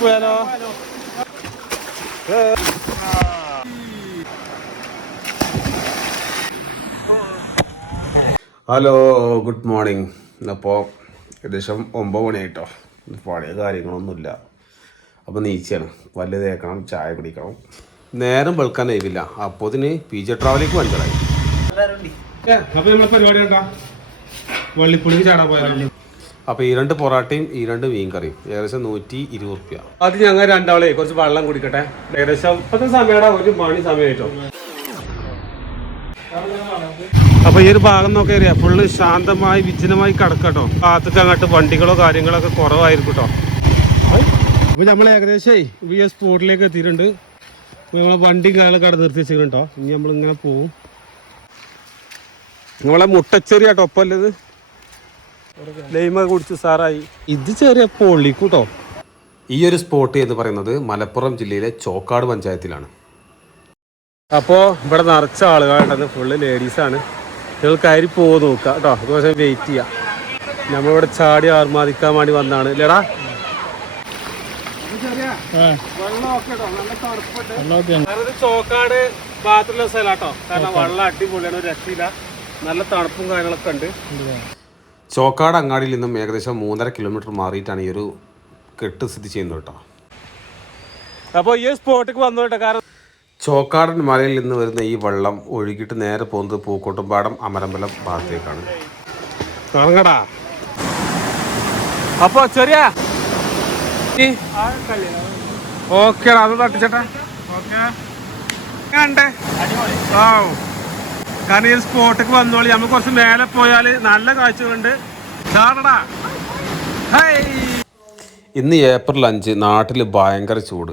പോയാലോ? Hello, good morning. അപ്പോൾ ഏകദേശം 9 മണിയായിട്ടോ. പഴയ കാര്യങ്ങളൊന്നുമില്ല. അപ്പോൾ നീച്ചാണ്, പല്ല് തേക്കണം, ചായ കുടിക്കണം. നേരം വെളുക്കാൻ കഴിയില്ല. അപ്പോൾ ഇതിന് PJ ട്രാവലിലേക്ക് പഞ്ചറായി. അപ്പോൾ നമ്മളെ പരിപാടി എന്താ? വള്ളിപ്പുള്ളിക്ക് ചാടാൻ പോയാലോ? അപ്പോൾ ഈ 2 പൊറാട്ടയും ഈ 2 മീൻ കറിയും ഏകദേശം 120 റുപ്യ. അത് ഞങ്ങൾ രണ്ടാളെ കുറച്ച് വെള്ളം കുടിക്കട്ടെ. ഏകദേശം ഇപ്പോഴത്തെ സമയമാണ് 1 മണി സമയമായിട്ടോ. അപ്പൊ ഈ ഒരു ഭാഗം നോക്കിയാ ഫുള്ള് ശാന്തമായി വിജനമായി കിടക്കട്ടോ. ഭാഗത്തൊക്കെ അങ്ങോട്ട് വണ്ടികളോ കാര്യങ്ങളൊക്കെ കുറവായിരിക്കും കേട്ടോ. അപ്പൊ നമ്മൾ ഏകദേശം VS സ്പോട്ടിലേക്ക് എത്തിയിട്ടുണ്ട്. നമ്മളെ വണ്ടി കാര്യങ്ങളൊക്കെ അവിടെ നിർത്തി വെച്ചിട്ടുണ്ടോ. ഇനി നമ്മളിങ്ങനെ പോവും. നമ്മളെ മുട്ടച്ചെറിയ ടൊപ്പല്ലത് ലൈമ കുടിച്ച് സാറായി. ഇത് ചെറിയ പൊള്ളിക്കൂട്ടോ. ഈ ഒരു സ്പോട്ട് എന്ന് പറയുന്നത് മലപ്പുറം ജില്ലയിലെ ചോക്കാട് പഞ്ചായത്തിലാണ്. അപ്പോൾ ഇവിടെ നിറച്ച ആളുകളുണ്ടെന്ന്, ഫുള്ള് ലേഡീസാണ്. നിങ്ങൾ കയറി പോകുക നോക്കുക കേട്ടോ. അതുപോലെ വെയിറ്റ് ചെയ്യാം. നമ്മളിവിടെ ചാടി ആർമാദിക്കാൻ വേണ്ടി വന്നതാണ് ഇല്ലടാ. ചോക്കാട് ഭാഗത്തുള്ള സ്ഥലമാട്ടോ. കാരണം വെള്ളം അടിപൊളിയാണ്, ഒരു രക്ഷയില്ല. നല്ല തണുപ്പും കാര്യങ്ങളൊക്കെ ഉണ്ട്. ചോക്കാട് അങ്ങാടിയിൽ നിന്നും ഏകദേശം 3.5 കിലോമീറ്റർ മാറിയിട്ടാണ് ഈ ഒരു കെട്ട് സ്ഥിതി ചെയ്യുന്നത് കേട്ടോ. അപ്പോൾ ഈ സ്പോട്ടിക്ക് വന്നോട്ടെ. കാരണം ചോക്കാടൻ മലയിൽ നിന്ന് വരുന്ന ഈ വെള്ളം ഒഴുകിയിട്ട് നേരെ പോകുന്നത് പൂക്കോട്ടുംപാടം അമരമ്പലം ഭാഗത്തേക്കാണ്. കാണടാ. അപ്പൊ ചെറിയ ഓക്കെ അത് തട്ടിച്ചട്ടെ. ഓക്കെ ആ കാരണം ഈ സ്പോട്ടിക്ക് വന്നോളി. നമ്മൾ കുറച്ച് മേലെ പോയാൽ നല്ല കാഴ്ചകളുണ്ട്. ചാടടാ. ഇന്ന് ഏപ്രിൽ 5 നാട്ടിൽ ഭയങ്കര ചൂട്.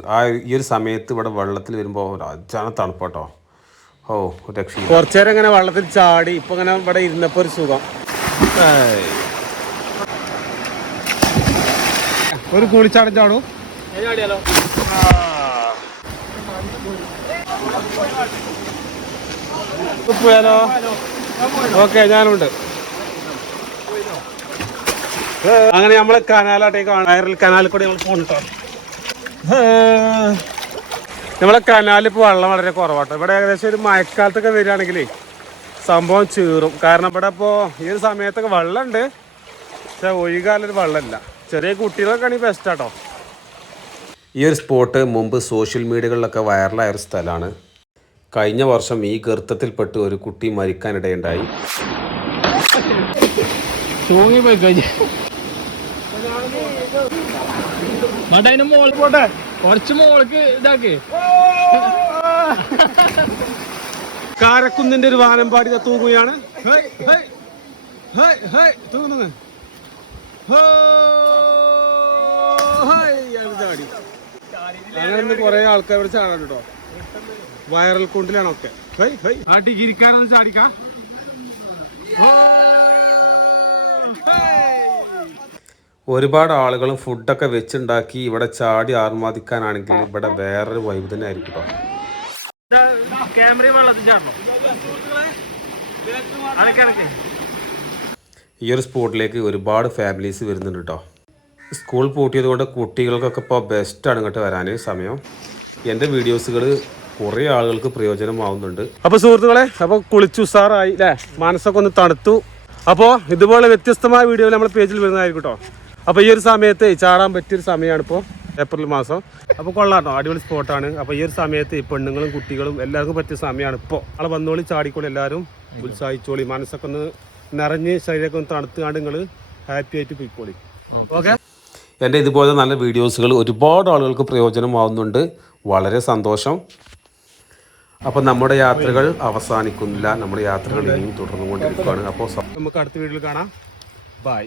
ഈ ഒരു സമയത്ത് ഇവിടെ വെള്ളത്തിൽ വരുമ്പോൾ അജാന തണുപ്പാട്ടോ. ഓ രക്ഷ. കുറച്ചു നേരം ഇങ്ങനെ വെള്ളത്തിൽ ചാടി ഇപ്പൊ ഇങ്ങനെ ഇവിടെ ഇരുന്നപ്പോ ഒരു സുഖം. ഒരു കുളിച്ചാടം ചാടും. പോയാലോ? ഓക്കെ ഞാനുണ്ട്. അങ്ങനെ നമ്മളെ കനാലാട്ടേക്ക് വയറൽ കനാലിൽ കൂടെ നമ്മൾ പോകട്ടോ. നമ്മളെ കനാലിൽ ഇപ്പോൾ വെള്ളം വളരെ കുറവാട്ടോ. ഇവിടെ ഏകദേശം ഒരു മഴക്കാലത്തൊക്കെ വരികയാണെങ്കിലേ സംഭവം ചീറും. കാരണം ഇവിടെ ഇപ്പോൾ ഈ ഒരു സമയത്തൊക്കെ വെള്ളമുണ്ട്, പക്ഷെ ഒഴുകാനൊരു വെള്ളമില്ല. ചെറിയ കുട്ടികളൊക്കെ ആണെങ്കിൽ ബെസ്റ്റാട്ടോ. ഈ ഒരു സ്പോട്ട് മുമ്പ് സോഷ്യൽ മീഡിയകളിലൊക്കെ വൈറലായ ഒരു സ്ഥലമാണ്. കഴിഞ്ഞ വർഷം ഈ ഗർത്തത്തിൽപ്പെട്ട് ഒരു കുട്ടി മരിക്കാനിടയുണ്ടായി. കാരക്കുന്നിന്റെ ഒരു വാനമ്പാടി തൂങ്ങുകയാണ്. അങ്ങനെ കുറെ ആൾക്കാർ ഇവിടെ ചാടാൻ കേട്ടോ. വൈറൽ കൊണ്ടിലാണൊക്കെ. ഡിഗ്രിക്കാരൊന്ന് ചാടിക്കാം. ഒരുപാട് ആളുകളും ഫുഡൊക്കെ വെച്ചുണ്ടാക്കി ഇവിടെ ചാടി ആർമാദിക്കാനാണെങ്കിൽ ഇവിടെ വേറൊരു വൈബ് തന്നെ ആയിരിക്കും കേട്ടോ. ഈ ഒരു സ്പോട്ടിലേക്ക് ഒരുപാട് ഫാമിലീസ് വരുന്നുണ്ട് കേട്ടോ. സ്കൂൾ പൂട്ടിയത് കൊണ്ട് കുട്ടികൾക്കൊക്കെ ഇപ്പോൾ ബെസ്റ്റാണ് ഇങ്ങോട്ട് വരാൻ സമയം. എൻ്റെ വീഡിയോസുകൾ കുറേ ആളുകൾക്ക് പ്രയോജനമാവുന്നുണ്ട്. അപ്പോൾ സുഹൃത്തുക്കളെ, അപ്പോൾ കുളിച്ചു ഉസാറായി അല്ലേ, മനസ്സൊക്കെ ഒന്ന് തണുത്തു. അപ്പോൾ ഇതുപോലെ വ്യത്യസ്തമായ വീഡിയോകൾ നമ്മുടെ പേജിൽ വരുന്നതായിരിക്കും കേട്ടോ. അപ്പോൾ ഈ ഒരു സമയത്ത് ചാടാൻ പറ്റിയൊരു സമയമാണ് ഇപ്പോൾ ഏപ്രിൽ മാസം. അപ്പോൾ കൊള്ളാട്ടോ, അടിപൊളി സ്പോട്ടാണ്. അപ്പോൾ ഈ ഒരു സമയത്ത് പെണ്ണുങ്ങളും കുട്ടികളും എല്ലാവർക്കും പറ്റിയ സമയമാണ് ഇപ്പോൾ. ആളെ വന്നോളി, ചാടിക്കോളി, എല്ലാവരും ഉത്സാഹിച്ചോളി. മനസ്സൊക്കെ ഒന്ന് നിറഞ്ഞ് ശരീരമൊക്കെ ഒന്ന് തണുത്തുകൊണ്ട് നിങ്ങൾ ഹാപ്പി ആയിട്ട് പോയിക്കോളി. ഓക്കെ. എൻ്റെ ഇതുപോലെ നല്ല വീഡിയോസുകൾ ഒരുപാട് ആളുകൾക്ക് പ്രയോജനമാവുന്നുണ്ട്. വളരെ സന്തോഷം. അപ്പോൾ നമ്മുടെ യാത്രകൾ അവസാനിക്കുന്നില്ല. നമ്മുടെ യാത്രകൾ ഇനിയും തുടർന്നുകൊണ്ടിരിക്കുകയാണ്. അപ്പോൾ നമുക്ക് അടുത്ത വീഡിയോയിൽ കാണാം. ബൈ.